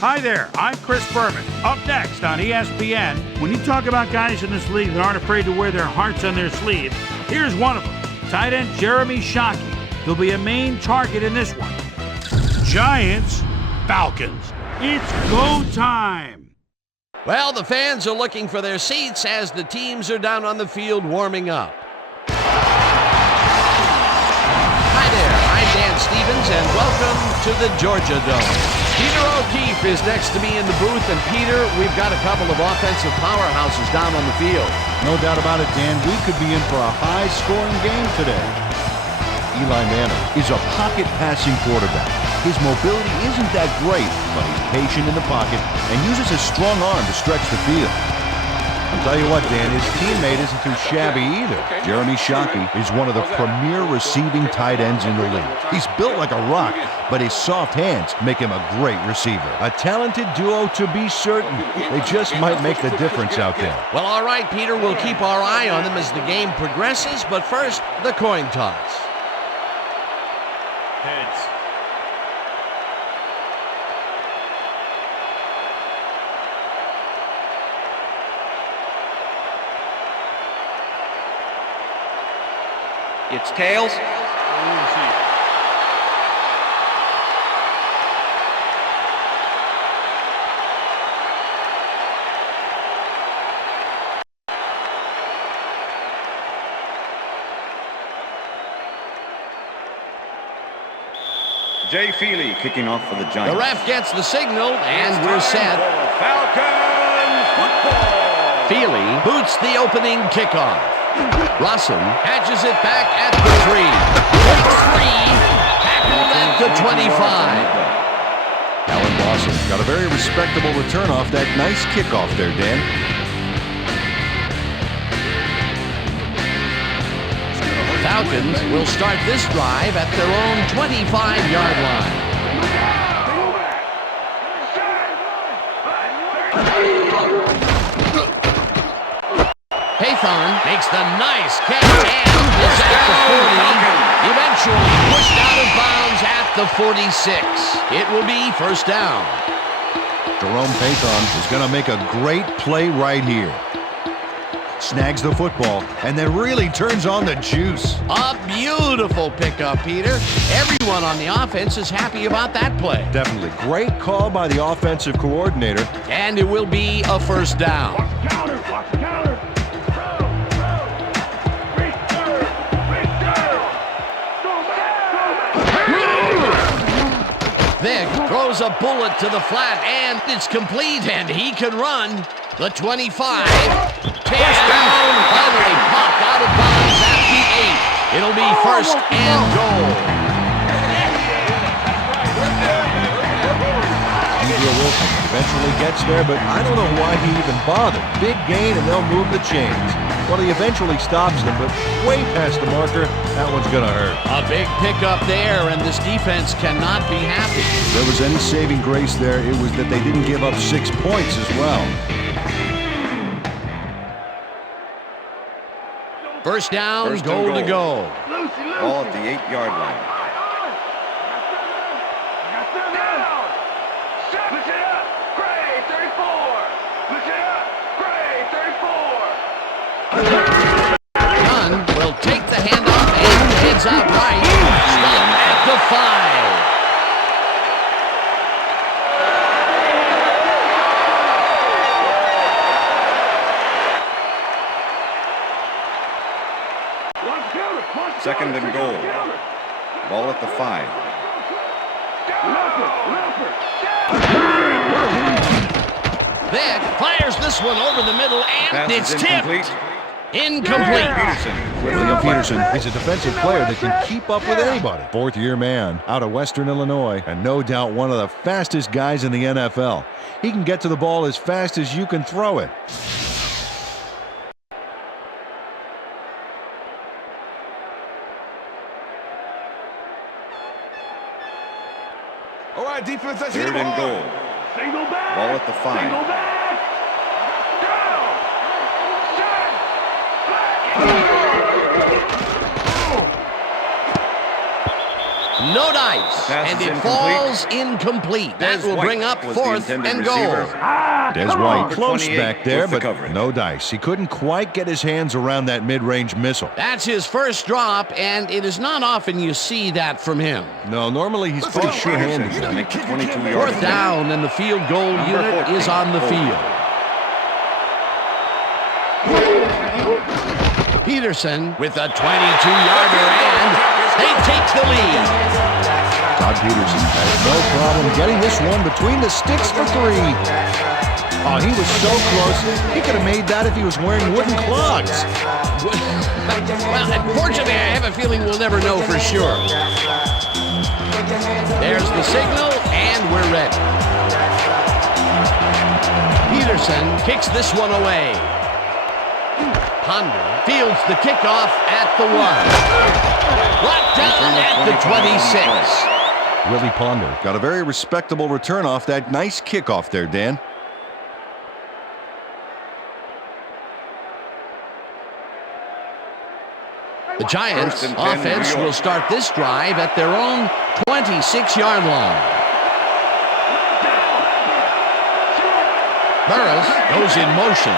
Hi there, I'm Chris Berman. Up next on ESPN, when you talk about guys in this league that aren't afraid to wear their hearts on their sleeve, here's one of them, tight end Jeremy Shockey. He'll be a main target in this one. Giants, Falcons. It's go time. Well, the fans are looking for their seats as the teams are down on the field warming up. Hi there, I'm Dan Stevens, and welcome to the Georgia Dome. Peter O'Keefe is next to me in the booth, and Peter, we've got a couple of offensive powerhouses down on the field. No doubt about it, Dan. We could be in for a high-scoring game today. Eli Manning is a pocket-passing quarterback. His mobility isn't that great, but he's patient in the pocket and uses his strong arm to stretch the field. I'll tell you what, Dan, his teammate isn't too shabby either. Jeremy Shockey is one of the premier receiving tight ends in the league. He's built like a rock, but his soft hands make him a great receiver. A talented duo to be certain. They just might make the difference out there. Well, all right, Peter, we'll keep our eye on them as the game progresses, but first, the coin toss. Heads. It's tails. Jay Feely kicking off for the Giants. The ref gets the signal, and we're set. Falcons football. Feely boots the opening kickoff. Russell catches it back at the 3. Takes 3. Tackled at the 25. Alan Lawson got a very respectable return off that nice kickoff there, Dan. Falcons will start this drive at their own 25-yard line. Haythorne makes the nice catch and is at the 40. Eventually pushed out of bounds at the 46. It will be first down. Jerome Haythorne is going to make a great play right here. Snags the football and then really turns on the juice. A beautiful pickup, Peter. Everyone on the offense is happy about that play. Definitely. Great call by the offensive coordinator. And it will be a first down. Counter. Vic throws a bullet to the flat, and it's complete, and he can run. The 25. First down. Finally popped out of bounds at the 8. It'll be first and goal. Wilson eventually gets there, but I don't know why he even bothered. Big gain, and they'll move the chains. Well, he eventually stops them, but way past the marker, that one's going to hurt. A big pickup there, and this defense cannot be happy. If there was any saving grace there, it was that they didn't give up 6 points as well. First down, goal to go. Ball at the 8-yard line. Dunn will take the handoff and heads out right. Stop at the 5. Second and goal. Ball at the 5. Vic fires this one over the middle, and it's tipped. Incomplete. William Peterson is a defensive player that can keep up with anybody. Fourth-year man out of Western Illinois, and no doubt one of the fastest guys in the NFL. He can get to the ball as fast as you can throw it. All right, defense, let's hit Third him and hard. goal. Ball at the 5. No dice. Pass And is it incomplete. falls incomplete. That Des will White bring up was the 4th intended and goal. receiver. Des White Number close 28 back there, was the but coverage. no dice. He couldn't quite get his hands around that mid-range missile. That's his first drop, and it is not often you see that from him. No, normally he's pretty sure-handed. Peterson to make the 22-yard 4th down, and the field goal Number unit 14, is on the Cole. field. Peterson with a 22-yarder, and they take the lead. Todd Peterson has no problem getting this one between the sticks for 3. Oh, he was so close. He could have made that if he was wearing wooden clogs. Well, unfortunately, I have a feeling we'll never know for sure. There's the signal, and we're ready. Peterson kicks this one away. Ponder fields the kickoff at the 1. Brought down at the 26. Willie Ponder got a very respectable return off that nice kickoff there, Dan. The Giants' 1st and 10, offense New York. will start this drive at their own 26-yard line. Burris goes in motion.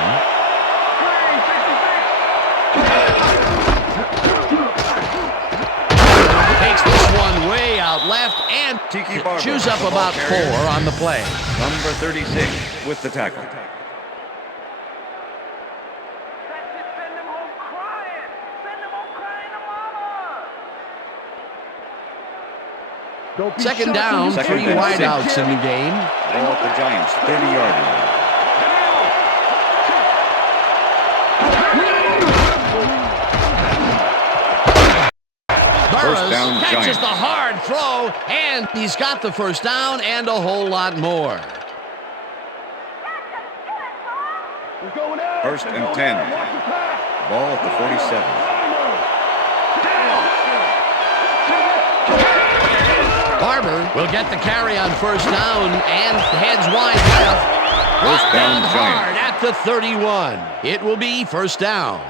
Takes this one way out left and Tiki Barber, chews up the ball about carrier. 4 on the play. Number 36 with the tackle. Second down, Second 3 and wideouts 6. in the game. Ball at the Giants' 30-yard line. Burris down, catches Giants. the hard throw, and he's got the first down and a whole lot more. 1st and 10. Ball at the 47. Barber will get the carry on first down and heads wide left. First Brought down, down hard at the 31. It will be first down.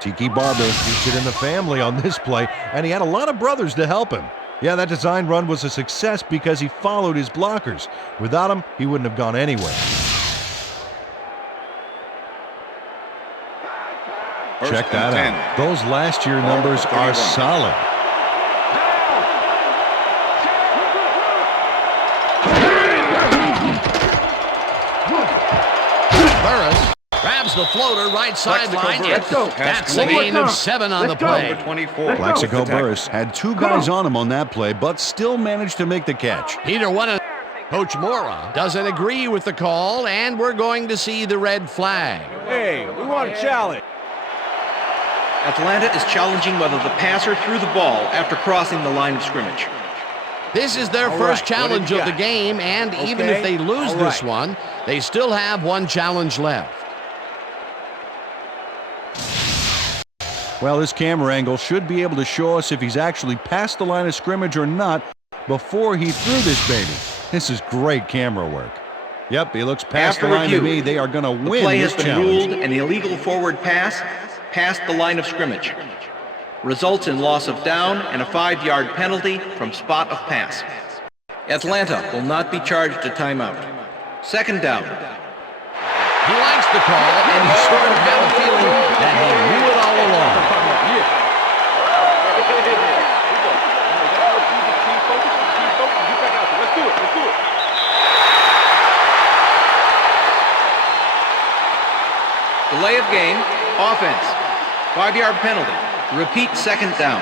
Tiki Barber featured in the family on this play, and he had a lot of brothers to help him. Yeah, that design run was a success because he followed his blockers. Without him, he wouldn't have gone anywhere. Check that out. Those last year numbers are solid. Burris grabs the floater right sideline. That's a gain of 7 on the play. Number 24. Plaxico Burris had 2 guys on him on that play, but still managed to make the catch. Neither one of Coach Mora doesn't agree with the call, and we're going to see the red flag. Hey, we want a challenge. Atlanta is challenging whether the passer threw the ball after crossing the line of scrimmage. This is their All first right, challenge what do you of the got? game, and even Okay, if they lose all this right. one, they still have 1 challenge left. Well, this camera angle should be able to show us if he's actually past the line of scrimmage or not before he threw this baby. This is great camera work. Yep, he looks past After the line to review, me. They are going to The win play this has been challenge. ruled an illegal forward pass past the line of scrimmage. Results in loss of down and a 5-yard penalty from spot of pass. Atlanta will not be charged a timeout. Second down. He likes the call, and he sort of had a feeling that he knew it all along. Delay of game. Offense. 5-yard penalty. Repeat second down.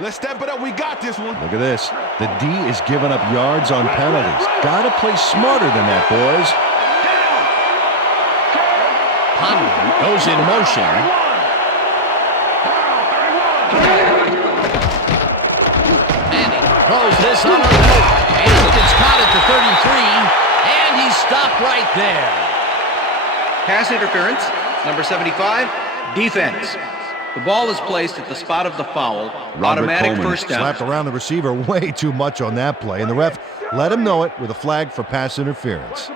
Let's step it up. We got this one. Look at this. The D is giving up yards on penalties. Got to play smarter than that, boys. Ponder goes in motion. Manning throws this on a loop, and it's caught at the 33, and he's stopped right there. Pass interference. Number 75. Defense. The ball is placed at the spot of the foul. Robert Automatic Coleman first down. slapped around the receiver way too much on that play, and the ref let him know it with a flag for pass interference.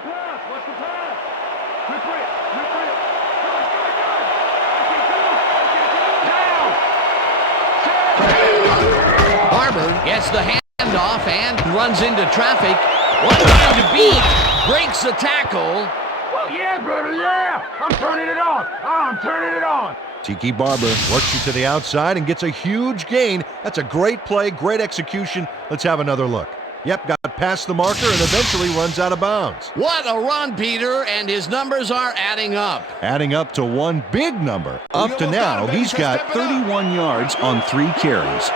gets the handoff and runs into traffic. One man to beat, breaks the tackle. Well, yeah, brother, yeah. I'm turning it on. I'm turning it on. Tiki Barber works it to the outside and gets a huge gain. That's a great play, great execution. Let's have another look. Yep, got past the marker and eventually runs out of bounds. What a run, Peter, and his numbers are adding up. Adding up to one big number. Up to now, he's got 31 yards on 3 carries.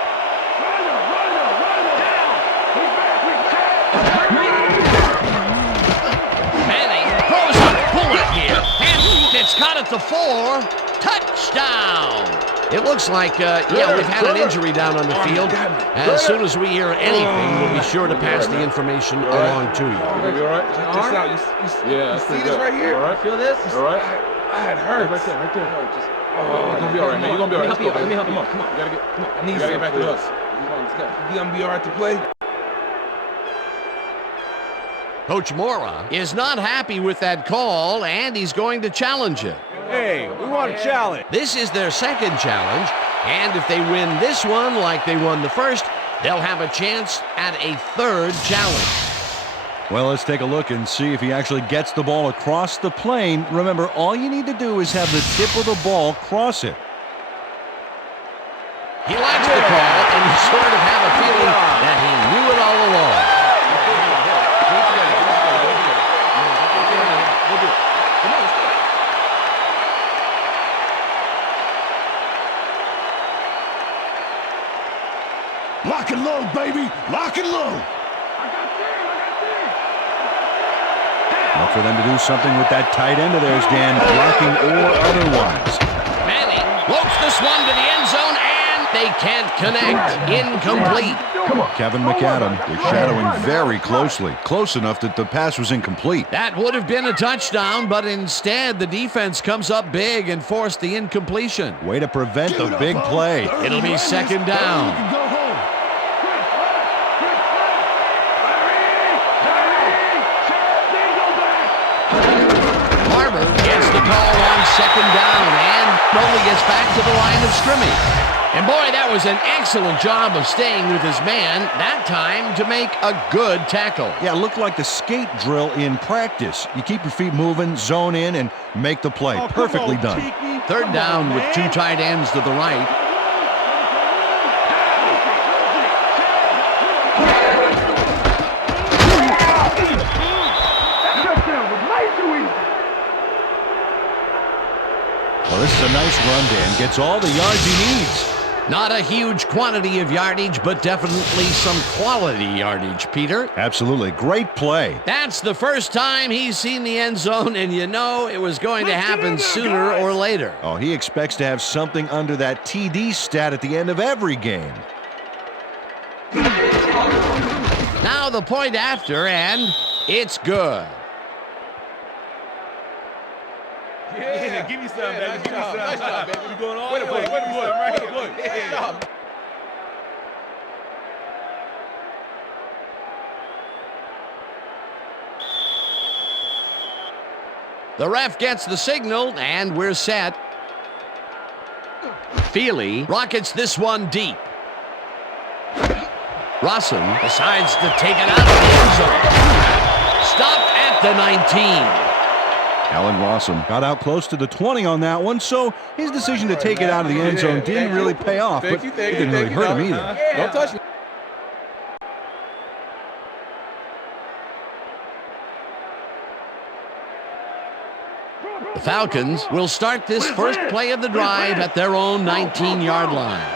Manning throws a bullet here, and it's caught at the 4. Touchdown! It looks like, we've had an injury down on the field. As soon as we hear anything, we'll be sure to pass the information along to you. You all right? Just out. You see this right here? All right. Feel this? All right. I had hurt. Right there. You're going to be all right, man. You're going to be all right. Let me help you. Come on. You got to get, come on. I need you to get back to us. You going to be all right to play? Coach Mora is not happy with that call, and he's going to challenge it. Hey, we want a challenge. This is their second challenge, and if they win this one like they won the first, they'll have a chance at a third challenge. Well, let's take a look and see if he actually gets the ball across the plane. Remember, all you need to do is have the tip of the ball cross it. He likes the call, and you sort of have a feeling that he knew it all along. Lock and load, baby. Lock and load. Look for them to do something with that tight end of theirs, Dan, blocking or otherwise. Manning floats this one to the end zone, and they can't connect. Incomplete. Kevin McAdam was shadowing very closely, close enough that the pass was incomplete. That would have been a touchdown, but instead the defense comes up big and forced the incompletion. Way to prevent the big play. It'll be second down. Call on second down and only gets back to the line of scrimmage. And boy, that was an excellent job of staying with his man, that time to make a good tackle. Yeah, it looked like the skate drill in practice. You keep your feet moving, zone in, and make the play. Perfectly done. Third down with 2 tight ends to the right. Well, this is a nice run, Dan. Gets all the yards he needs. Not a huge quantity of yardage, but definitely some quality yardage, Peter. Absolutely. Great play. That's the first time he's seen the end zone, and you know it was going to happen sooner or later. Oh, he expects to have something under that TD stat at the end of every game. Now the point after, and it's good. Yeah, give me some, baby. Give me some. Nice job, baby. We're going all the way. Wait a minute. Right here. Look. Yeah. The ref gets the signal, and we're set. Feely rockets this one deep. Rossum decides to take it out of the end zone. Stopped at the 19. Alan Rossum got out close to the 20 on that one, so his decision to take it out of the end zone didn't really pay off, but it didn't really hurt him either. Don't touch me. The Falcons will start this first play of the drive at their own 19-yard line.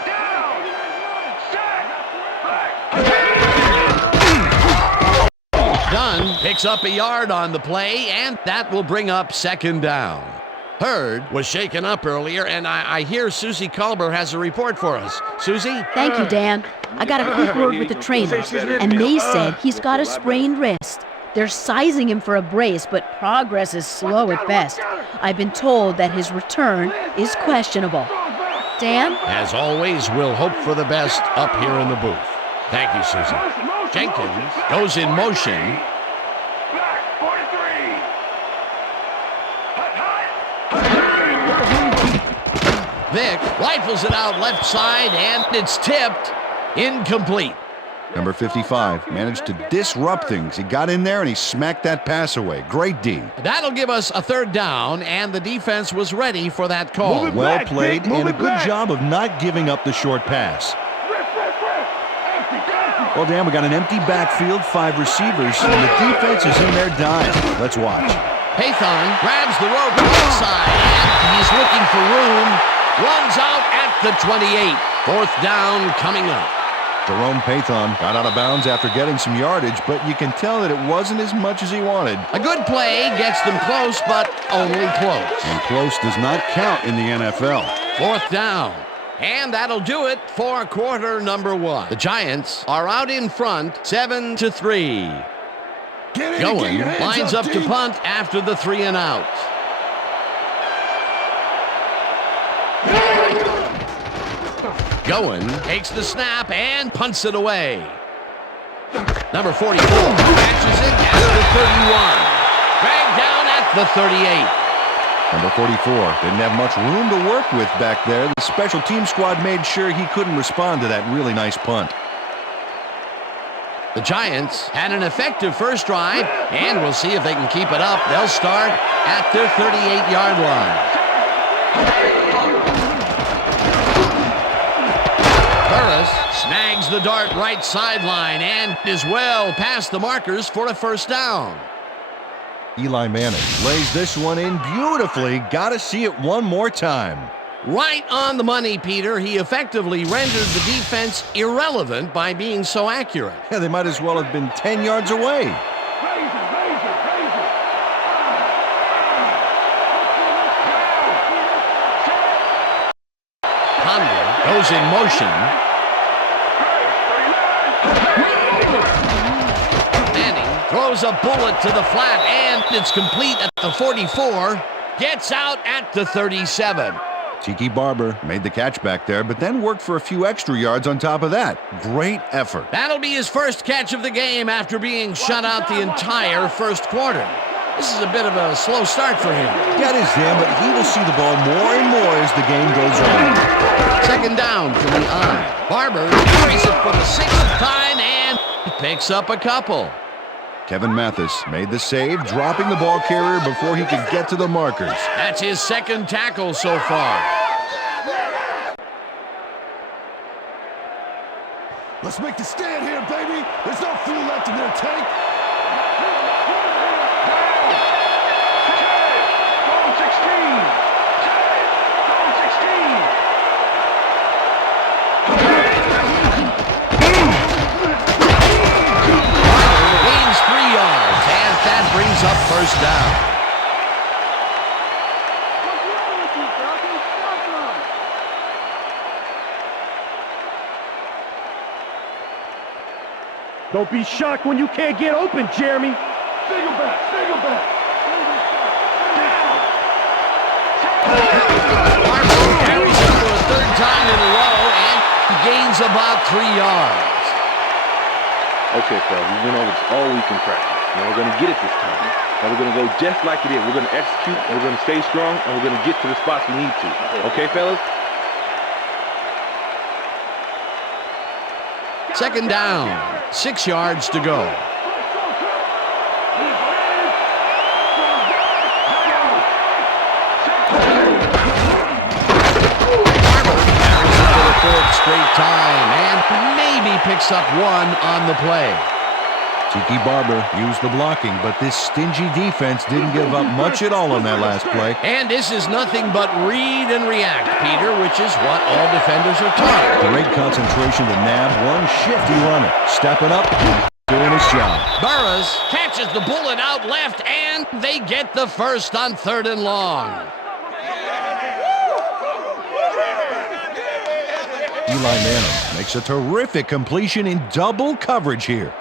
Dunn picks up a yard on the play, and that will bring up second down. Hurd was shaken up earlier, and I hear Susie Culber has a report for us. Susie? Thank you, Dan. I got a quick word with the trainers, and they said he's got a sprained wrist. They're sizing him for a brace, but progress is slow at best. I've been told that his return is questionable. Dan? As always, we'll hope for the best up here in the booth. Thank you, Susie. Jenkins goes in motion. Vick rifles it out left side, and it's tipped. Incomplete. Number 55 managed to disrupt things. He got in there and he smacked that pass away. Great D. That'll give us a third down, and the defense was ready for that call. Well played, and a good job of not giving up the short pass. Well, Dan, we got an empty backfield, 5 receivers, and the defense is in their dime. Let's watch. Pathon grabs the rope outside, and he's looking for room. Runs out at the 28. Fourth down coming up. Jerome Pathon got out of bounds after getting some yardage, but you can tell that it wasn't as much as he wanted. A good play gets them close, but only close. And close does not count in the NFL. Fourth down. And that'll do it for quarter number 1. The Giants are out in front, 7-3. Going lines up to punt after the 3 and out. Going takes the snap and punts it away. Number 44 catches it at the 31. Dragged down at the 38. Number 44 didn't have much room to work with back there. The special team squad made sure he couldn't respond to that really nice punt. The Giants had an effective first drive, and we'll see if they can keep it up. They'll start at their 38-yard line. Burris snags the dart right sideline and is well past the markers for a first down. Eli Manning lays this one in beautifully. Got to see it one more time. Right on the money, Peter. He effectively rendered the defense irrelevant by being so accurate. Yeah, they might as well have been 10 yards away. Honda goes in motion. Throws a bullet to the flat, and it's complete at the 44. Gets out at the 37. Tiki Barber made the catch back there, but then worked for a few extra yards on top of that. Great effort. That'll be his first catch of the game after being shut out the entire first quarter. This is a bit of a slow start for him. That is him, but he will see the ball more and more as the game goes on. Second down from the I. Barber carries it for the 6th time and picks up a couple. Kevin Mathis made the save, dropping the ball carrier before he could get to the markers. That's his second tackle so far. Let's make the stand here, baby. There's no fuel left in their tank. Brings up first down. Don't be shocked when you can't get open, Jeremy. Single back. Barber carries it for a 3rd time in a row and gains about 3 yards. Okay, fellas, we went over this all week in practice. Now we're going to get it this time. Now we're going to go just like it is. We're going to execute, and we're going to stay strong, and we're going to get to the spots we need to. Okay, fellas? Second down, 6 yards to go. For the 4th straight time, and maybe picks up 1 on the play. Tiki Barber used the blocking, but this stingy defense didn't give up much at all on that last play. And this is nothing but read and react, Peter, which is what all defenders are taught. Great concentration to nab one shifty runner, stepping up and doing his job. Burris catches the bullet out left, and they get the first on 3rd and long. Eli Manning makes a terrific completion in double coverage here.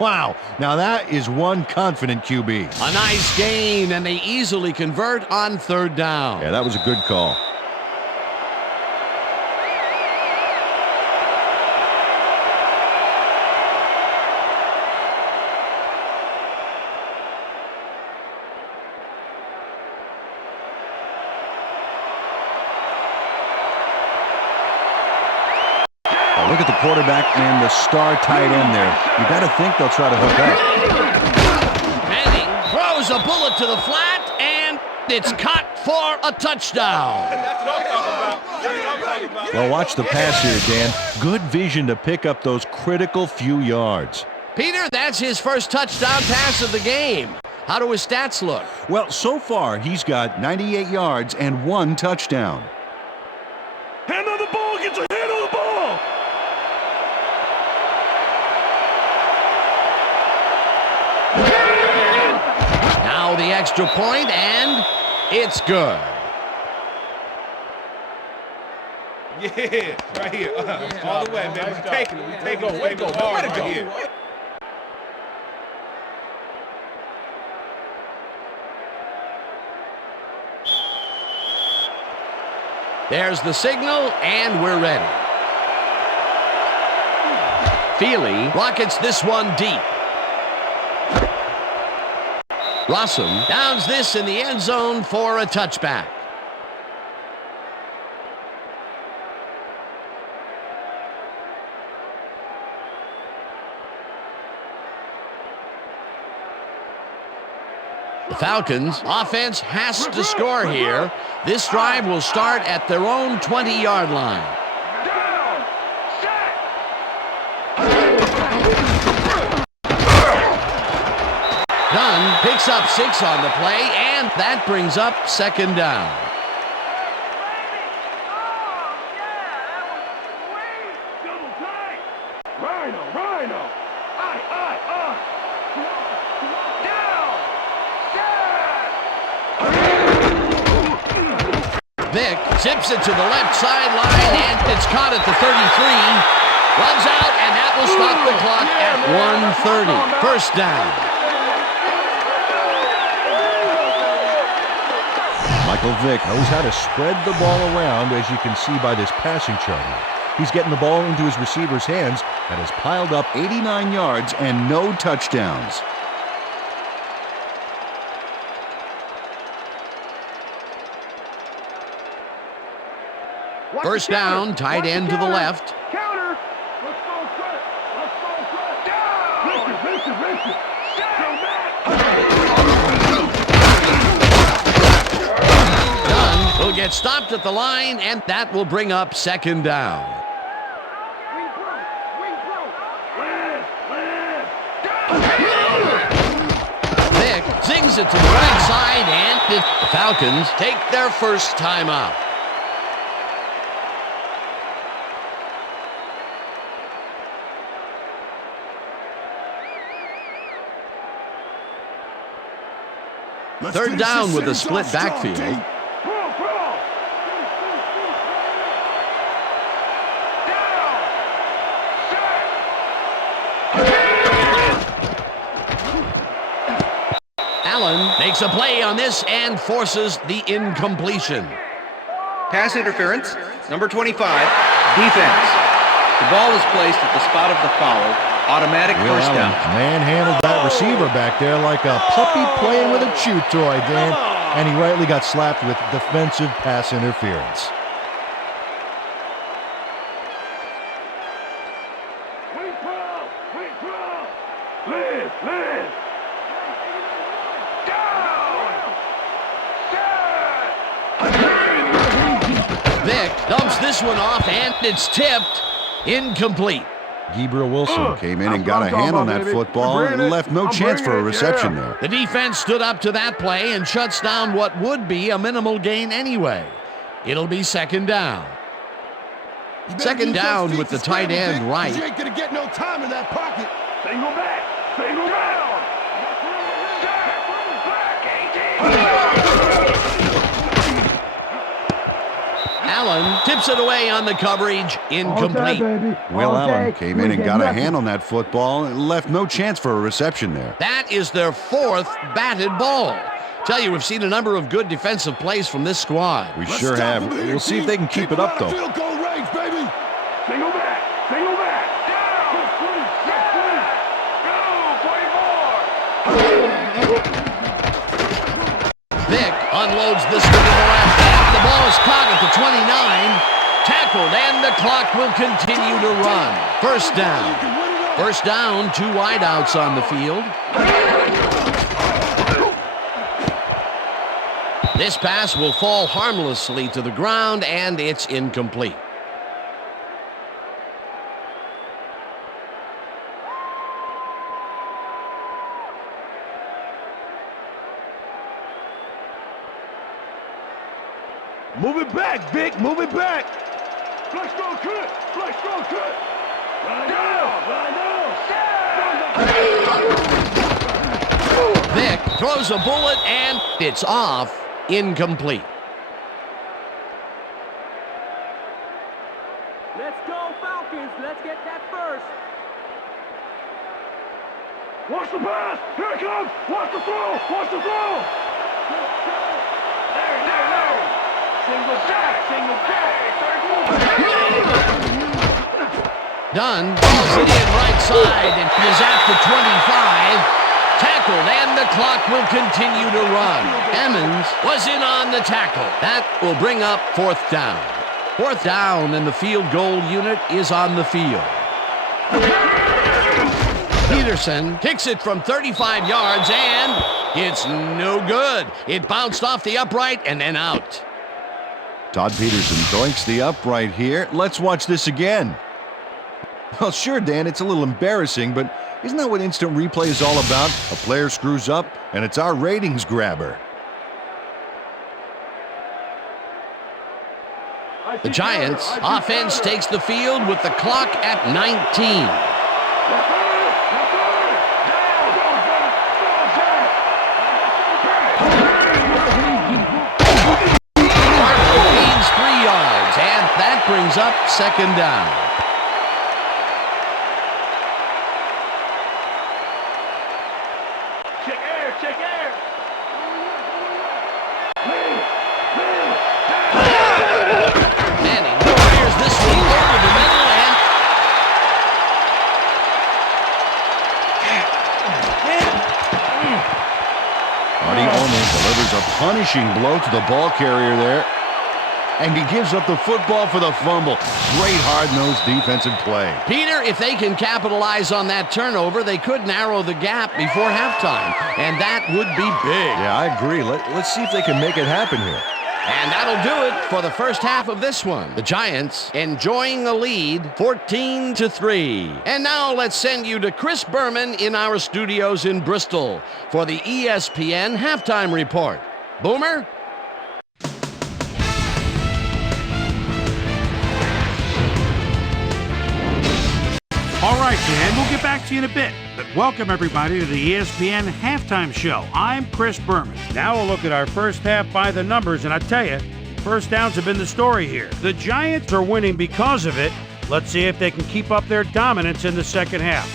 Wow, now that is one confident QB. A nice gain, and they easily convert on 3rd down. Yeah, that was a good call. Look at the quarterback and the star tight end there. You got to think they'll try to hook up. Manning throws a bullet to the flat, and it's caught for a touchdown. Well, watch the pass here, Dan. Good vision to pick up those critical few yards. Peter, that's his first touchdown pass of the game. How do his stats look? Well, so far, he's got 98 yards and 1 touchdown. Hand on the ball, get your hand on the ball! Now the extra point, and it's good. Yeah, right here. All the way, man. We're taking it. We take it. Way to go hard right here. There's the signal, and we're ready. Feely rockets this one deep. Rossum downs this in the end zone for a touchback. The Falcons offense has to score here. This drive will start at their own 20-yard line. Dunn picks up 6 on the play, and that brings up second down. Vick zips it to the left sideline, and it's caught at the 33. Runs out, and that will stop the clock at 1:30. First down. Michael Vick knows how to spread the ball around, as you can see by this passing chart. He's getting the ball into his receiver's hands and has piled up 89 yards and no touchdowns. First down, tight end to the left. Counter! Let's go, Fred! Let's go, Fred! Down! Listen! Dunn will get stopped at the line, and that will bring up second down. Vick zings it to the right side, and the Falcons take their first timeout. Third down with a split backfield. Allen makes a play on this and forces the incompletion. Pass interference, number 25, defense. The ball is placed at the spot of the foul. Automatic first down. Manhandled that receiver back there like a puppy playing with a chew toy, Dan. And he rightly got slapped with defensive pass interference. Vick dumps this one off, and it's tipped. Incomplete. Gabriel Wilson came in and got a hand on that football and left no chance for a reception there. The defense stood up to that play and shuts down what would be a minimal gain anyway. It'll be second down. Second down with the tight end right. You ain't gonna get no time in that pocket. Single back! Single down! Allen tips it away on the coverage, incomplete. Will Allen came in and got a hand on that football and left no chance for a reception there. That is their 4th batted ball. Tell you, we've seen a number of good defensive plays from this squad. We sure have. We'll see if they can keep it up, though. Field goal range, baby. Single back! Single back! Vick unloads this one to the left. The ball is caught at the 29. Tackled, and the clock will continue to run. First down. First down, 2 wideouts on the field. This pass will fall harmlessly to the ground, and it's incomplete. Move it back, Vic. Move it back. Flex go cut. Flex go cut. Line down. Vic throws a bullet, and it's off. Incomplete. Let's go, Falcons. Let's get that first. Watch the pass. Here it comes. Watch the throw. Watch the throw. There. Single sack. Dunn calls it in right side and is at the 25. Tackled, and the clock will continue to run. Emmons was in on the tackle. That will bring up 4th down. 4th down, and the field goal unit is on the field. Peterson kicks it from 35 yards, and it's no good. It bounced off the upright and then out. Todd Peterson doinks the upright here. Let's watch this again. Well, sure, Dan, it's a little embarrassing, but isn't that what instant replay is all about? A player screws up, and it's our ratings grabber. The Giants' offense takes the field with the clock at 19. Barber gains 3 yards, and that brings up 2nd down. Check air. Manning fires this one over the middle, and Artie Orman delivers a punishing blow to the ball carrier there. And he gives up the football for the fumble. Great hard-nosed defensive play. Peter, if they can capitalize on that turnover, they could narrow the gap before halftime, and that would be big. Yeah, I agree. Let's see if they can make it happen here. And that'll do it for the first half of this one. The Giants enjoying a lead, 14-3. And now let's send you to Chris Berman in our studios in Bristol for the ESPN halftime report. Boomer? All right, Dan, we'll get back to you in a bit. But welcome, everybody, to the ESPN Halftime Show. I'm Chris Berman. Now we'll look at our first half by the numbers, and I tell you, first downs have been the story here. The Giants are winning because of it. Let's see if they can keep up their dominance in the second half.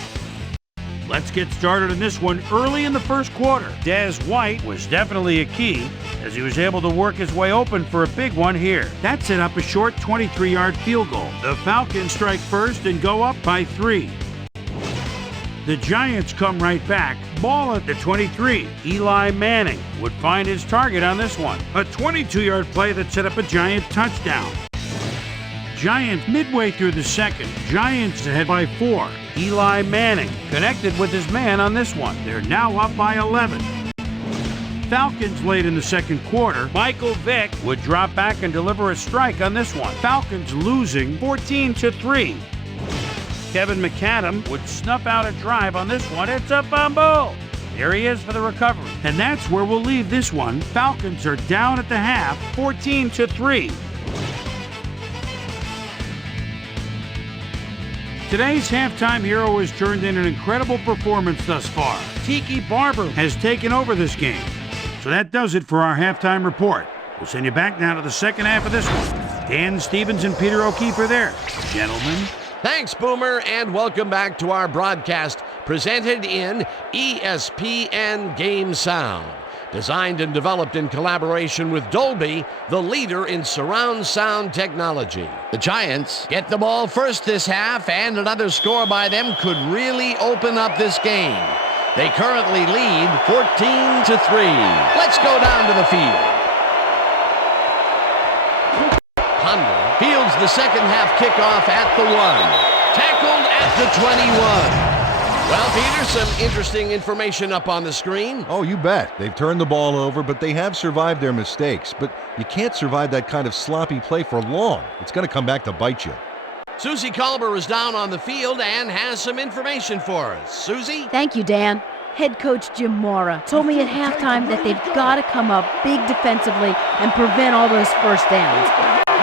Let's get started in this one early in the first quarter. Des White was definitely a key as he was able to work his way open for a big one here. That set up a short 23-yard field goal. The Falcons strike first and go up by 3. The Giants come right back. Ball at the 23. Eli Manning would find his target on this one. A 22-yard play that set up a Giant touchdown. Giants midway through the second. Giants ahead by 4. Eli Manning connected with his man on this one. They're now up by 11. Falcons late in the second quarter. Michael Vick would drop back and deliver a strike on this one. Falcons losing 14-3. Kevin McAdam would snuff out a drive on this one. It's a fumble. There he is for the recovery. And that's where we'll leave this one. Falcons are down at the half, 14-3. Today's halftime hero has turned in an incredible performance thus far. Tiki Barber has taken over this game. So that does it for our halftime report. We'll send you back now to the second half of this one. Dan Stevens and Peter O'Keefe are there. Gentlemen. Thanks, Boomer, and welcome back to our broadcast presented in ESPN Game Sound. Designed and developed in collaboration with Dolby, the leader in surround sound technology. The Giants get the ball first this half, and another score by them could really open up this game. They currently lead 14-3. Let's go down to the field. Ponder fields begins the second half kickoff at the 1. Tackled at the 21. Well, Peter, some interesting information up on the screen. Oh, you bet. They've turned the ball over, but they have survived their mistakes. But you can't survive that kind of sloppy play for long. It's going to come back to bite you. Susie Colber is down on the field and has some information for us. Susie? Thank you, Dan. Head coach Jim Mora told me at halftime that they've got to come up big defensively and prevent all those first downs.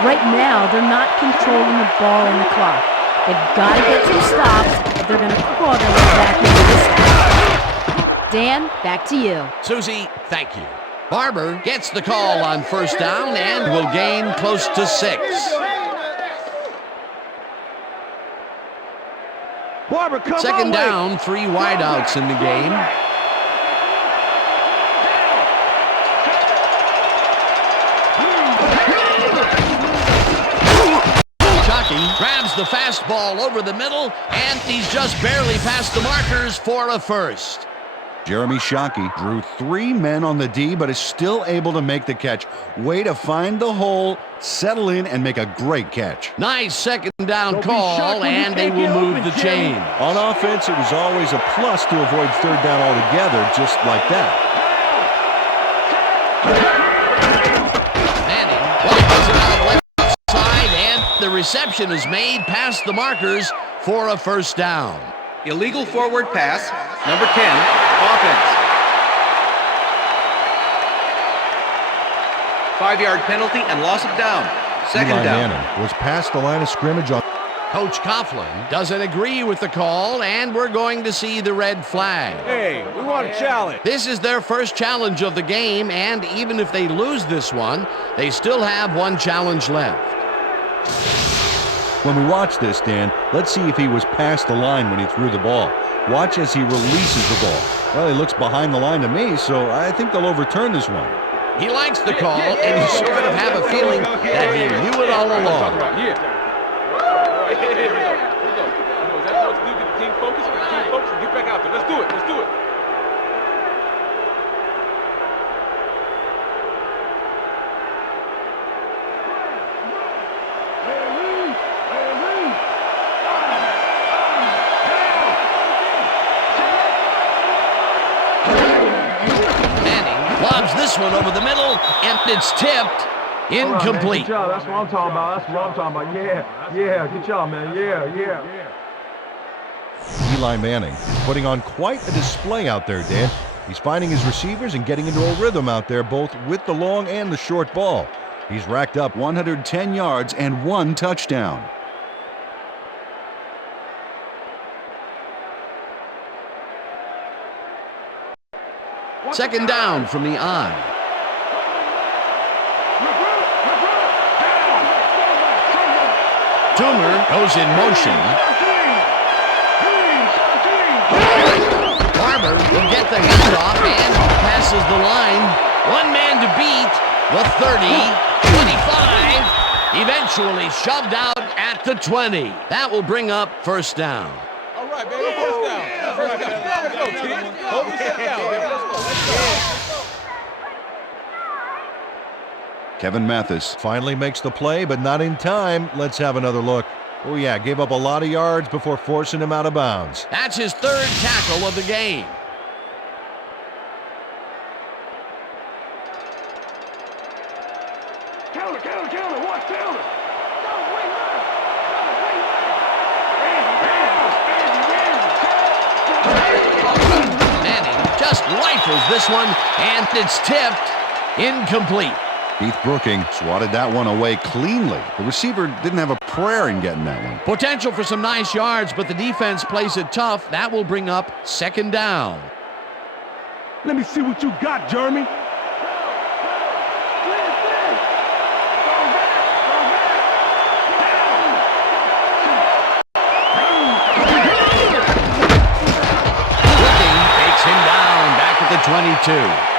Right now, they're not controlling the ball and the clock. They've got to get some stops if they're going to claw their way back into this game. Dan, back to you. Susie, thank you. Barber gets the call on first down and will gain close to 6. Barber, come Second down, 3 wideouts in the game. Shockey grabs the fastball over the middle, and he's just barely past the markers for a first. Jeremy Shockey drew 3 men on the D, but is still able to make the catch. Way to find the hole, settle in, and make a great catch. Nice second down call, and they will move the chain. On offense, it was always a plus to avoid third down altogether, just like that. Manning wipes it out left side, and the reception is made past the markers for a first down. Illegal forward pass, number 10, offense. 5-yard penalty and loss of down. Second Eli down. Manning was past the line of scrimmage on. Coach Coughlin doesn't agree with the call, and we're going to see the red flag. Hey, we want a challenge. This is their first challenge of the game, and even if they lose this one, they still have one challenge left. When we watch this, Dan, let's see if he was past the line when he threw the ball. Watch as he releases the ball. Well, he looks behind the line to me, so I think they'll overturn this one. He likes the call, and he sort of have a feeling that he knew it all along. Here we go. That's what's good. Get the team focused. And get back out there. Let's do it. Manning lobs this one over the middle, and it's tipped. Incomplete. Good job. That's what I'm talking about. Yeah. Good job, man. Yeah. Eli Manning is putting on quite a display out there, Dan. He's finding his receivers and getting into a rhythm out there, both with the long and the short ball. He's racked up 110 yards and 1 touchdown. Second down from the on. Toomer goes in motion. Barber will get the handoff and passes the line. One man to beat. The 30, 25, eventually shoved out at the 20. That will bring up first down. All right, baby. First down. Let's go, team. Hold yourself down, baby. Let's go. Kevin Mathis finally makes the play, but not in time. Let's have another look. Oh yeah, gave up a lot of yards before forcing him out of bounds. That's his third tackle of the game. Counter. Watch counter. Manning just rifles this one, and it's tipped. Incomplete. Keith Brooking swatted that one away cleanly. The receiver didn't have a prayer in getting that one. Potential for some nice yards, but the defense plays it tough. That will bring up second down. Let me see what you got, Jeremy. Brooking takes him down back at the 22.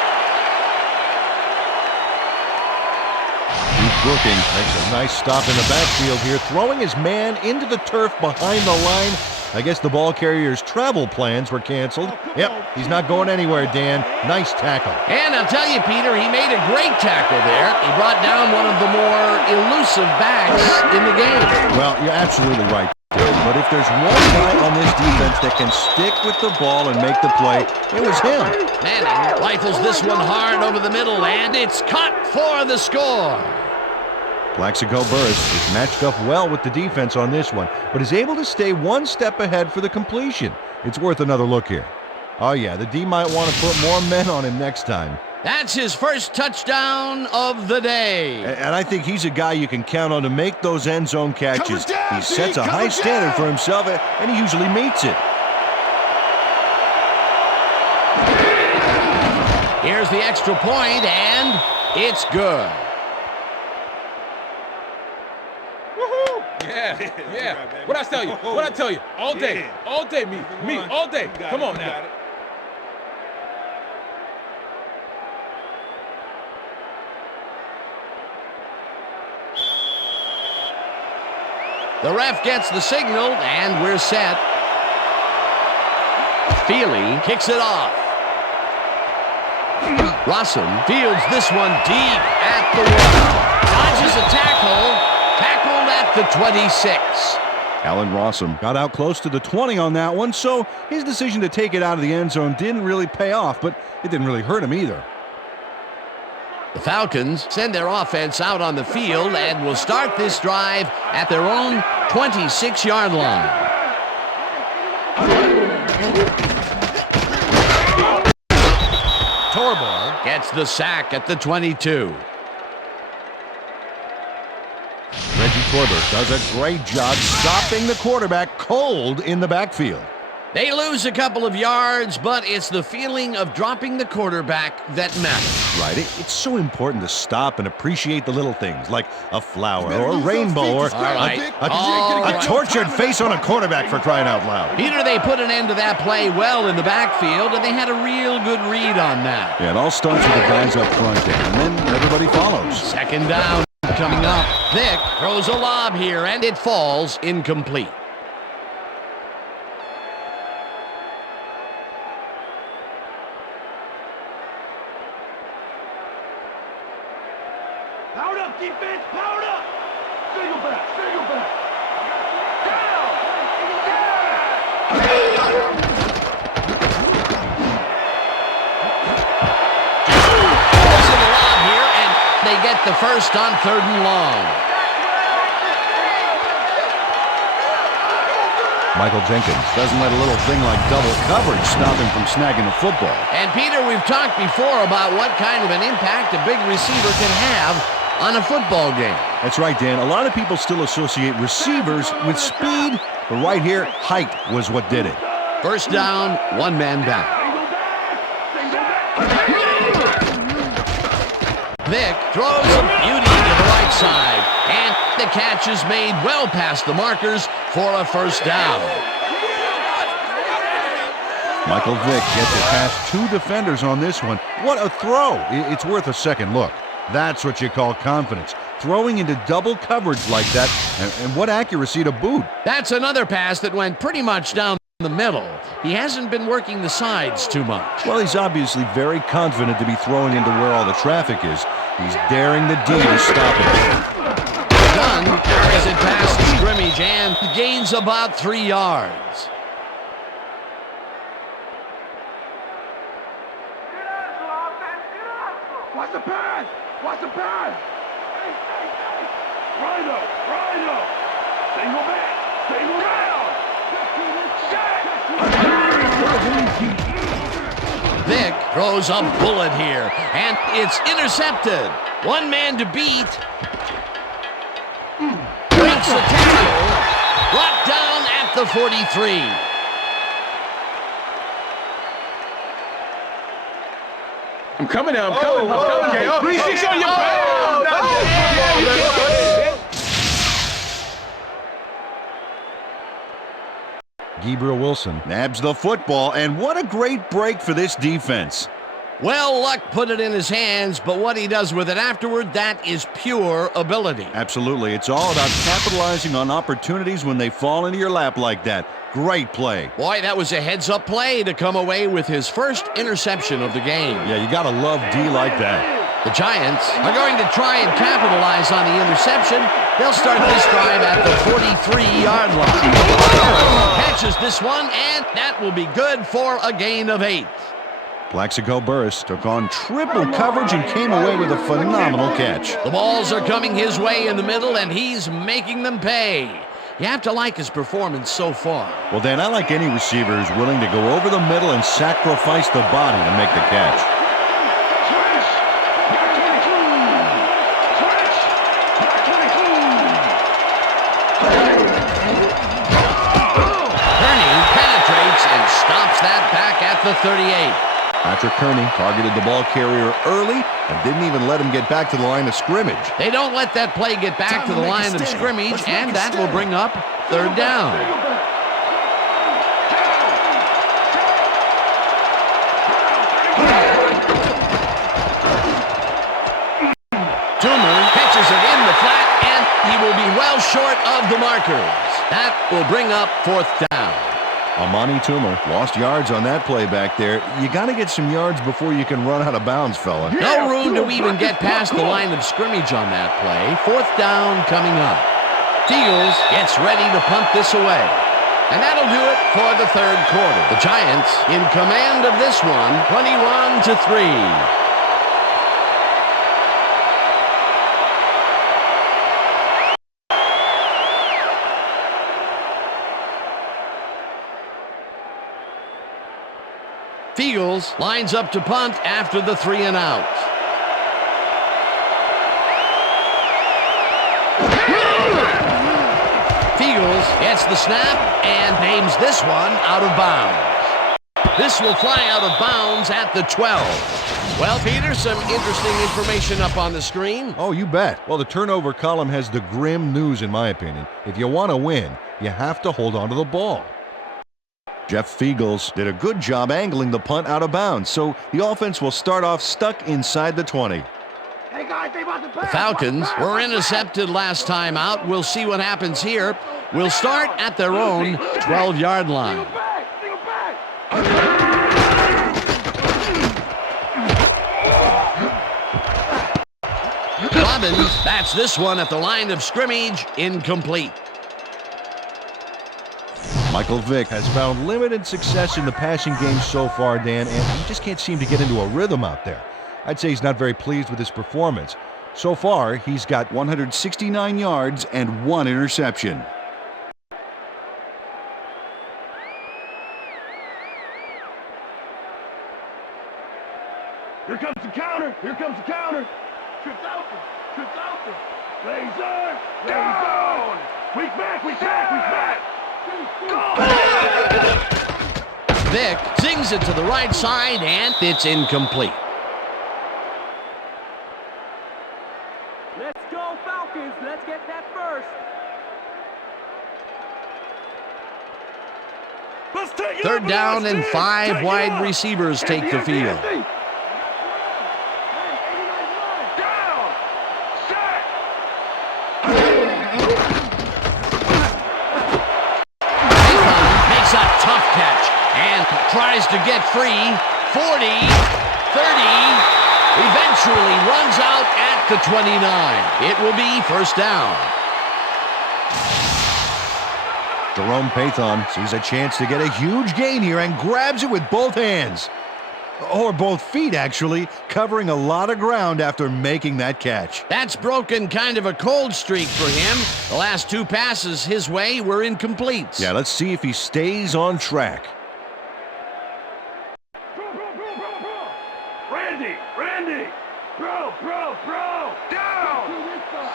Brooking makes a nice stop in the backfield here, throwing his man into the turf behind the line. I guess the ball carrier's travel plans were canceled. Yep, he's not going anywhere, Dan. Nice tackle. And I'll tell you, Peter, he made a great tackle there. He brought down one of the more elusive backs in the game. Well, you're absolutely right, Dave. But if there's one guy on this defense that can stick with the ball and make the play, it was him. Manning rifles this one hard over the middle, and it's caught for the score. Plaxico Burress is matched up well with the defense on this one, but is able to stay one step ahead for the completion. It's worth another look here. Oh yeah, the D might want to put more men on him next time. That's his first touchdown of the day. And I think he's a guy you can count on to make those end zone catches. He sets a high standard for himself, and he usually meets it. Here's the extra point, and it's good. Yeah. What I tell you? What I tell you? All day, me, all day. Come on now. The ref gets the signal, and we're set. Feely kicks it off. Rossum fields this one deep at the 1. Dodges a tackle. Tackled at the 26. Alan Rossum got out close to the 20 on that one, so his decision to take it out of the end zone didn't really pay off, but it didn't really hurt him either. The Falcons send their offense out on the field and will start this drive at their own 26-yard line. Torborg gets the sack at the 22. Reggie Torber does a great job stopping the quarterback cold in the backfield. They lose a couple of yards, but it's the feeling of dropping the quarterback that matters. Right, it's so important to stop and appreciate the little things, like a flower or a rainbow or a tortured face on a quarterback, for crying out loud. Peter, they put an end to that play well in the backfield, and they had a real good read on that. Yeah, it all starts with the guys up front there, and then everybody follows. Second down coming up. Vick throws a lob here, and it falls incomplete. Powered up, defense, powered up! Single back! Down! There's a lob here, and they get the first on 3rd and long. Michael Jenkins doesn't let a little thing like double coverage stop him from snagging the football. And Peter, we've talked before about what kind of an impact a big receiver can have on a football game. That's right, Dan. A lot of people still associate receivers with speed, but right here, height was what did it. First down, one man back. Vick throws a beauty to the right side, and the catch is made well past the markers for a first down. Michael Vick gets it past 2 defenders on this one. What a throw! It's worth a second look. That's what you call confidence. Throwing into double coverage like that, and what accuracy to boot. That's another pass that went pretty much down the middle. He hasn't been working the sides too much. Well, he's obviously very confident to be throwing into where all the traffic is. He's daring the D to stop it. Dunn carries it past the scrimmage and gains about 3 yards. Watch the pass! Watch the pass! Right up! Single back! Vick throws a bullet here, and it's intercepted. One man to beat. Breaks the tackle. Brought down at the 43. I'm coming now. I'm coming. Okay. 3-6 on your back. Gabriel Wilson nabs the football, and what a great break for this defense. Well, luck put it in his hands, but what he does with it afterward, that is pure ability. Absolutely. It's all about capitalizing on opportunities when they fall into your lap like that. Great play. Boy, that was a heads-up play to come away with his first interception of the game. Yeah, you got to love D like that. The Giants are going to try and capitalize on the interception. They'll start this drive at the 43-yard line. Catches this one, and that will be good for a gain of 8. Plaxico Burress took on triple coverage and came away with a phenomenal catch. The balls are coming his way in the middle, and he's making them pay. You have to like his performance so far. Well, Dan, I like any receiver who's willing to go over the middle and sacrifice the body to make the catch. Kearney penetrates and stops that back at the 38. Patrick Kearney targeted the ball carrier early and didn't even let him get back to the line of scrimmage. They don't let that play get back to the line of scrimmage, and that will bring up 3rd down. Toomer catches it in the flat, and he will be well short of the markers. That will bring up 4th down. Amani Toomer lost yards on that play back there. You got to get some yards before you can run out of bounds, fella. No room to even get past the line of scrimmage on that play. 4th down coming up. Eagles gets ready to punt this away. And that'll do it for the 3rd quarter. The Giants in command of this one, 21-3. Eagles lines up to punt after the 3 and out. Eagles gets the snap and aims this one out of bounds. This will fly out of bounds at the 12. Well, Peter, some interesting information up on the screen. Oh, you bet. Well, the turnover column has the grim news, in my opinion. If you want to win, you have to hold on to the ball. Jeff Feagles did a good job angling the punt out of bounds, so the offense will start off stuck inside the 20. Hey guys, they about to pass. The Falcons were intercepted last time out. We'll see what happens here. We'll start at their own 12-yard line. Robbins bats this one at the line of scrimmage, incomplete. Michael Vick has found limited success in the passing game so far, Dan, and he just can't seem to get into a rhythm out there. I'd say he's not very pleased with his performance. So far, he's got 169 yards and 1 interception. Here comes the counter. Here comes the counter. Trips out there. Trips out there. Laser. Down. Weak back. Weak back. Weak back. Vick zings it to the right side, and it's incomplete. Let's go, Falcons. Let's get that first. 3rd down and 5 wide receivers take the field. Tries to get free, 40, 30, eventually runs out at the 29. It will be 1st down. Jerome Pathon sees a chance to get a huge gain here and grabs it with both hands. Or both feet, actually, covering a lot of ground after making that catch. That's broken kind of a cold streak for him. The last 2 passes his way were incomplete. Yeah, let's see if he stays on track. Randy! Bro! Down!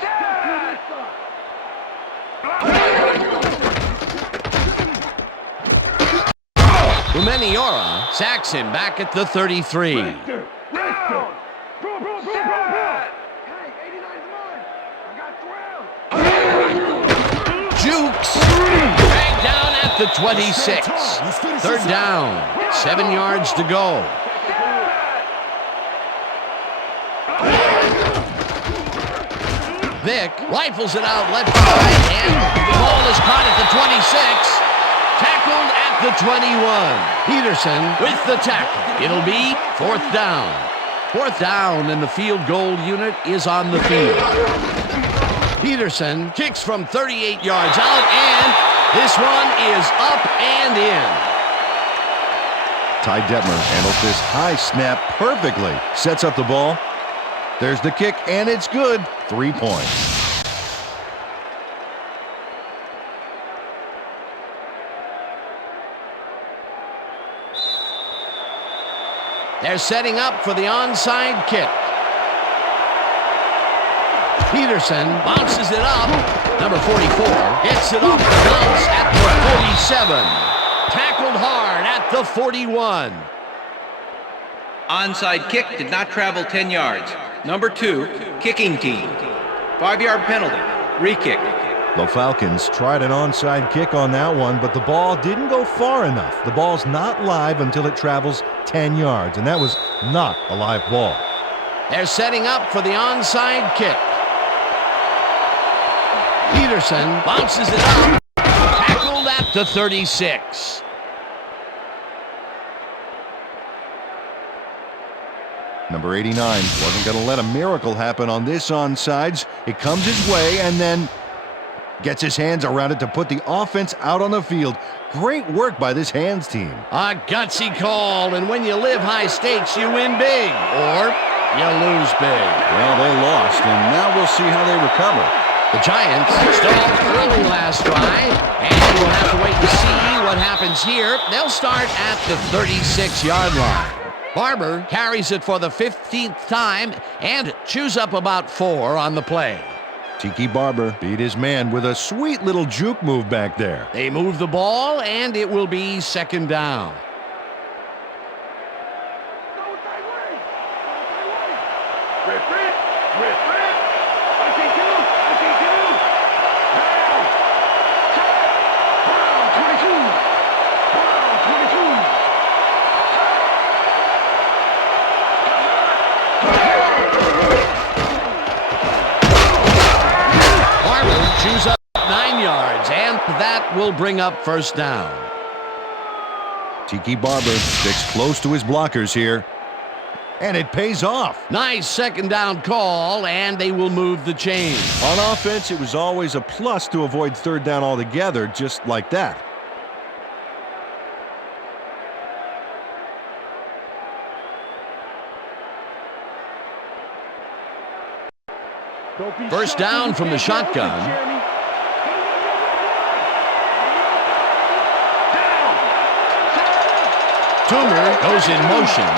Set! Umeniora sacks him back at the 33. Down! Bro! Hey, 89's mine! I got 12! Jukes dragged down at the 26. 3rd down, 7 yards to go. Vick rifles it out left to right, and the ball is caught at the 26. Tackled at the 21. Peterson with the tackle. It'll be 4th down. 4th down, and the field goal unit is on the field. Peterson kicks from 38 yards out, and this one is up and in. Ty Detmer handles this high snap perfectly. Sets up the ball. There's the kick, and it's good. 3 points. They're setting up for the onside kick. Peterson bounces it up. Number 44 gets it off the bounce at the 47. Tackled hard at the 41. Onside kick did not travel 10 yards. Number 2, kicking team. 5-yard penalty. Re-kick. The Falcons tried an onside kick on that one, but the ball didn't go far enough. The ball's not live until it travels 10 yards, and that was not a live ball. They're setting up for the onside kick. Peterson bounces it up. Tackled at the 36. Number 89 wasn't going to let a miracle happen on this onside. It comes his way and then gets his hands around it to put the offense out on the field. Great work by this hands team. A gutsy call, and when you live high stakes, you win big, or you lose big. Well, they lost, and now we'll see how they recover. The Giants stalled early last drive, and we'll have to wait to see what happens here. They'll start at the 36-yard line. Barber carries it for the 15th time and chews up about 4 on the play. Tiki Barber beat his man with a sweet little juke move back there. They move the ball, and it will be 2nd down. Chews up 9 yards, and that will bring up 1st down. Tiki Barber sticks close to his blockers here, and it pays off. Nice 2nd down call, and they will move the chain. On offense, it was always a plus to avoid 3rd down altogether, just like that. First down from the shotgun. Toomer goes in motion.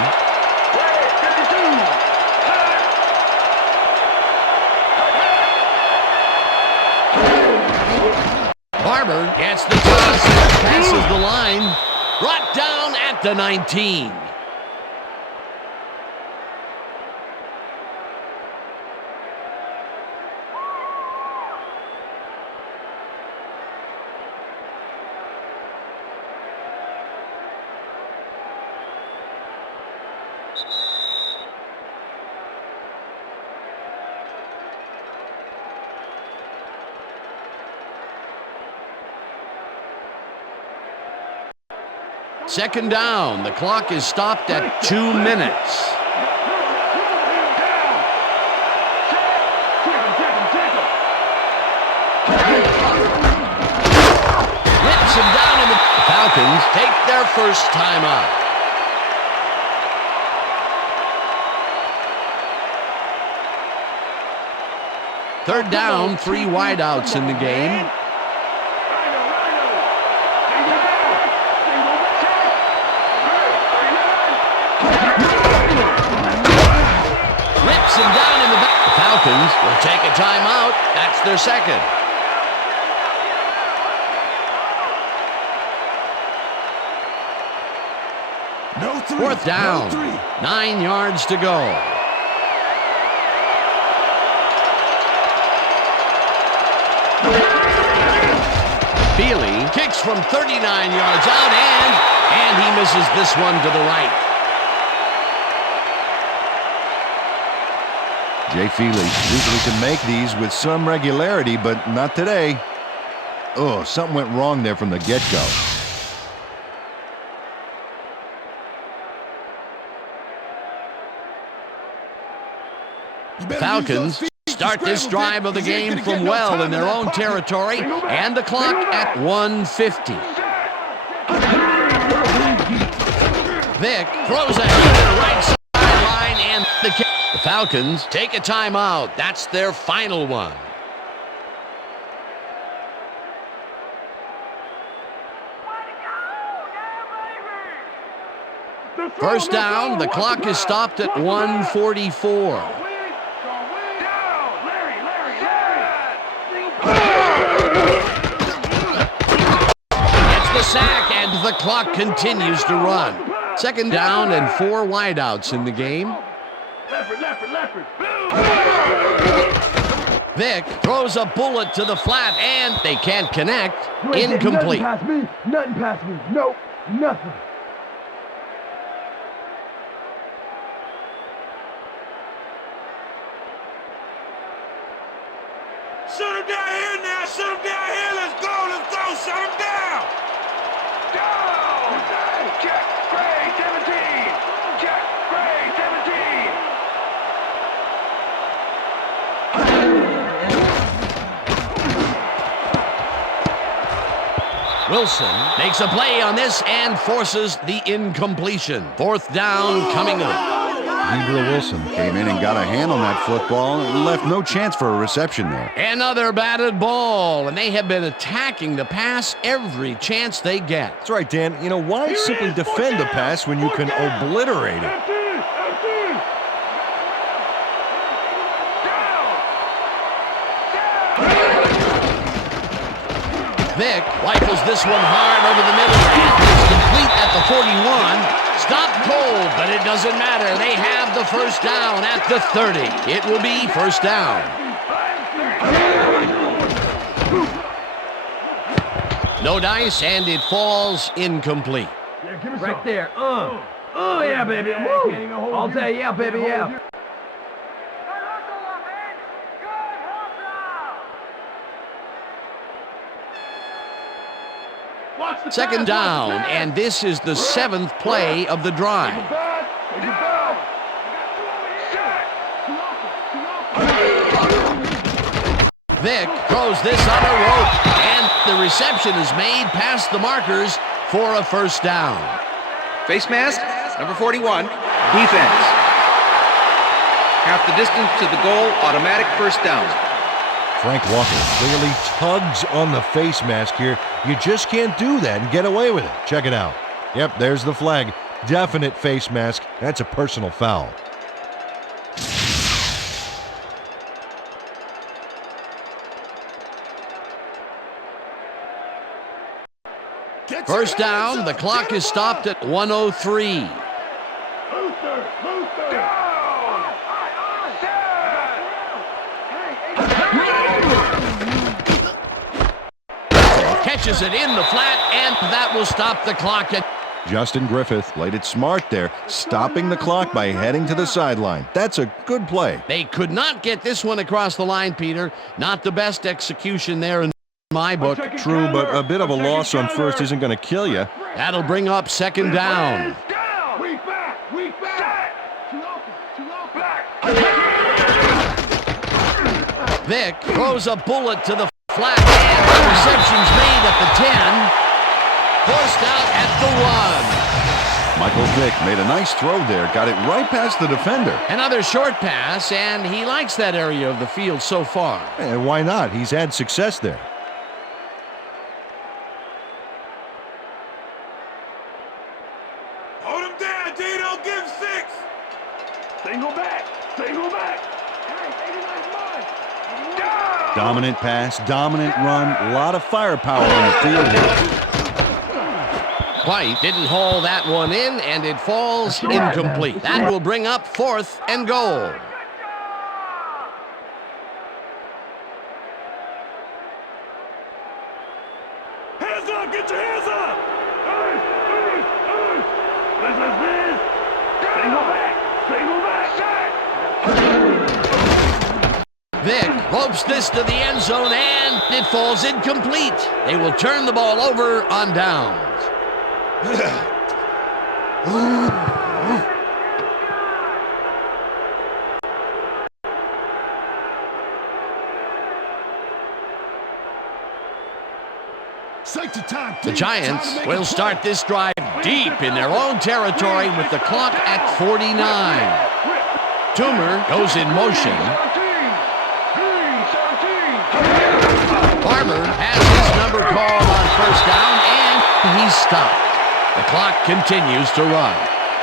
Barber gets the toss and passes the line. Brought down at the 19. Second down. The clock is stopped at 2 minutes. Whips him down, and the Falcons take their first time out. Third down, 3 wideouts in the game. Him down in the back. The Falcons will take a timeout. That's their second. No 3. 4th down. No 3. 9 yards to go. Bealey kicks from 39 yards out, and he misses this one to the right. Jay Feely usually can make these with some regularity, but not today. Oh, something went wrong there from the get-go. Falcons start this drive of the game from well in their own territory, and the clock at 1:50. Vick throws ahead to the right sideline, and the Falcons take a timeout. That's their final one. First down, the clock is stopped at 1:44. Gets the sack, and the clock continues to run. Second down and 4 wideouts in the game. Vick throws a bullet to the flat, and they can't connect. Incomplete. Nothing past me. Nope, nothing. Shut him down here now! Shut him down here! Let's go! Let's go! Shut him down! Down! Jack Gray, 17! Jack Gray, 17! Wilson makes a play on this and forces the incompletion. Fourth down coming up. Gabriel Wilson came in and got a hand on that football and left no chance for a reception there. Another batted ball, and they have been attacking the pass every chance they get. That's right, Dan. You know, why simply defend the pass when you can obliterate it? Vick rifles this one hard over the middle, and it's complete at the 41. Stopped cold, but it doesn't matter. They have the first down at the 30. It will be first down. No dice, and it falls incomplete. Right there. Oh, yeah, baby. Woo. All day, yeah, baby, yeah. Second down, and this is the 7th play of the drive. Vick throws this on a rope, and the reception is made past the markers for a first down. Face mask, number 41, defense. Half the distance to the goal, automatic first down. Frank Walker clearly tugs on the face mask here. You just can't do that and get away with it. Check it out. Yep, there's the flag. Definite face mask. That's a personal foul. First down, the clock is stopped at 1:03. Catches it in the flat, and that will stop the clock. Justin Griffith played it smart there, stopping the clock by heading to the sideline. That's a good play. They could not get this one across the line, Peter. Not the best execution there in my book. True, but a bit of a loss on first isn't going to kill you. That'll bring up second down. Weak back! Weak back! Too low, back! Vick throws a bullet to the flat, and the reception's made at the 10. Forced out at the 1. Michael Vick made a nice throw there, got it right past the defender. Another short pass, and he likes that area of the field so far. And why not? He's had success there. Hold him down, D. Don't give him 6. Single back! Single back! Dominant pass, dominant run, a lot of firepower on the field here. White didn't haul that one in, and it falls incomplete. That will bring up 4th and goal. Hands up! Get your hands up! Single back! Single back! Vick ropes this to the end zone, and it falls incomplete. They will turn the ball over on downs. The Giants will start this drive deep in their own territory with the clock at 49. Toomer goes in motion. Farmer has his number called on first down, and he's stopped. The clock continues to run.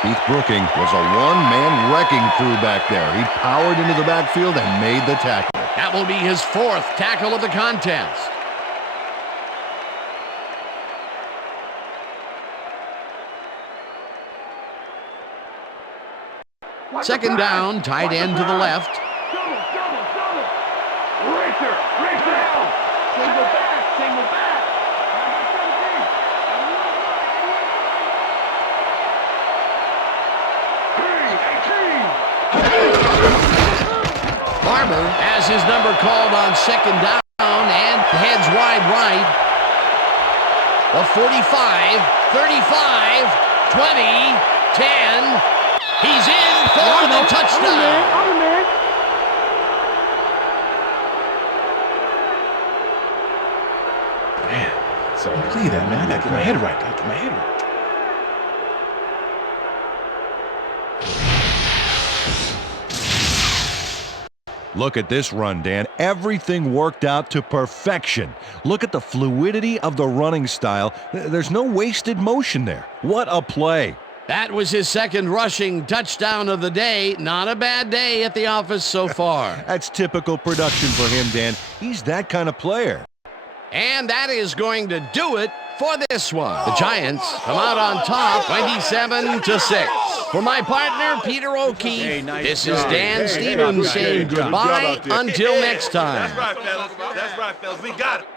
Keith Brooking was a one-man wrecking crew back there. He powered into the backfield and made the tackle. That will be his 4th tackle of the contest. Second down, tight end to the left. Double. Racer. Single back. Farmer has his number called on second down and heads wide right. The 45, 35, 20, 10. He's in for the touchdown. Man, so play that, man. I gotta get my head right. Look at this run, Dan. Everything worked out to perfection. Look at the fluidity of the running style. There's no wasted motion there. What a play. That was his 2nd rushing touchdown of the day. Not a bad day at the office so far. That's typical production for him, Dan. He's that kind of player. And that is going to do it for this one. The Giants come out on top, 27-6. For my partner, Peter O'Keefe, this is Dan Stevens saying goodbye until next time. That's right, fellas. We got it.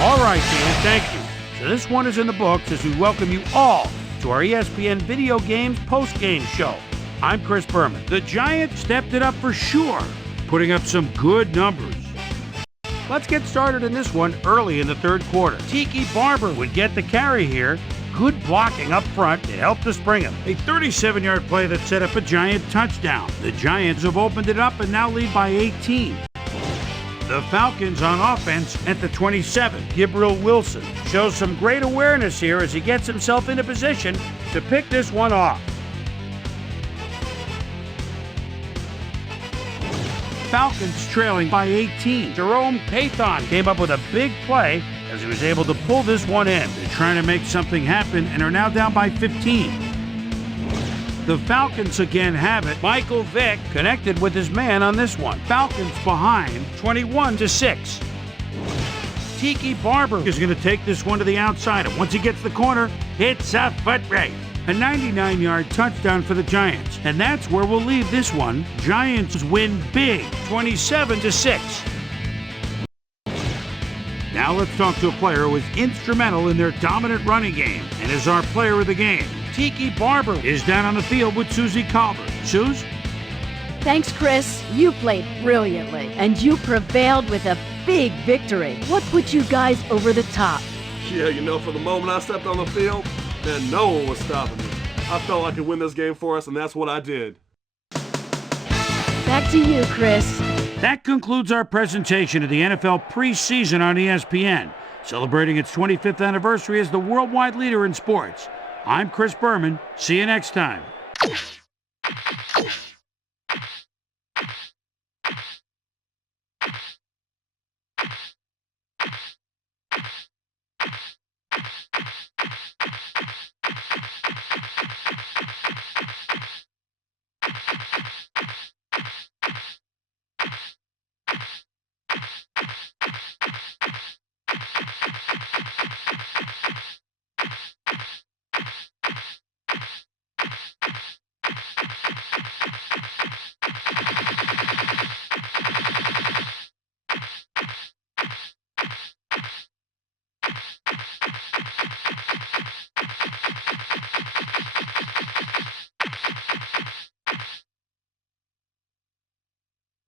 All right, Dan, thank you. So this one is in the books as we welcome you all to our ESPN Video Games post-game show. I'm Chris Berman. The Giants stepped it up for sure, putting up some good numbers. Let's get started in this one early in the 3rd quarter. Tiki Barber would get the carry here. Good blocking up front. It helped us bring him. A 37-yard play that set up a Giant touchdown. The Giants have opened it up and now lead by 18. The Falcons on offense at the 27. Gabriel Wilson shows some great awareness here as he gets himself into position to pick this one off. Falcons trailing by 18. Jerome Pathon came up with a big play as he was able to pull this one in. They're trying to make something happen and are now down by 15. The Falcons again have it. Michael Vick connected with his man on this one. Falcons behind 21-6. Tiki Barber is going to take this one to the outside. And once he gets the corner, it's a foot race. A 99-yard touchdown for the Giants. And that's where we'll leave this one. Giants win big, 27-6. Now let's talk to a player who was instrumental in their dominant running game and is our player of the game. Tiki Barber is down on the field with Susie Colbert. Suze? Thanks, Chris. You played brilliantly, and you prevailed with a big victory. What put you guys over the top? Yeah, for the moment I stepped on the field, man, no one was stopping me. I felt I could win this game for us, and that's what I did. Back to you, Chris. That concludes our presentation of the NFL preseason on ESPN, celebrating its 25th anniversary as the worldwide leader in sports. I'm Chris Berman. See you next time.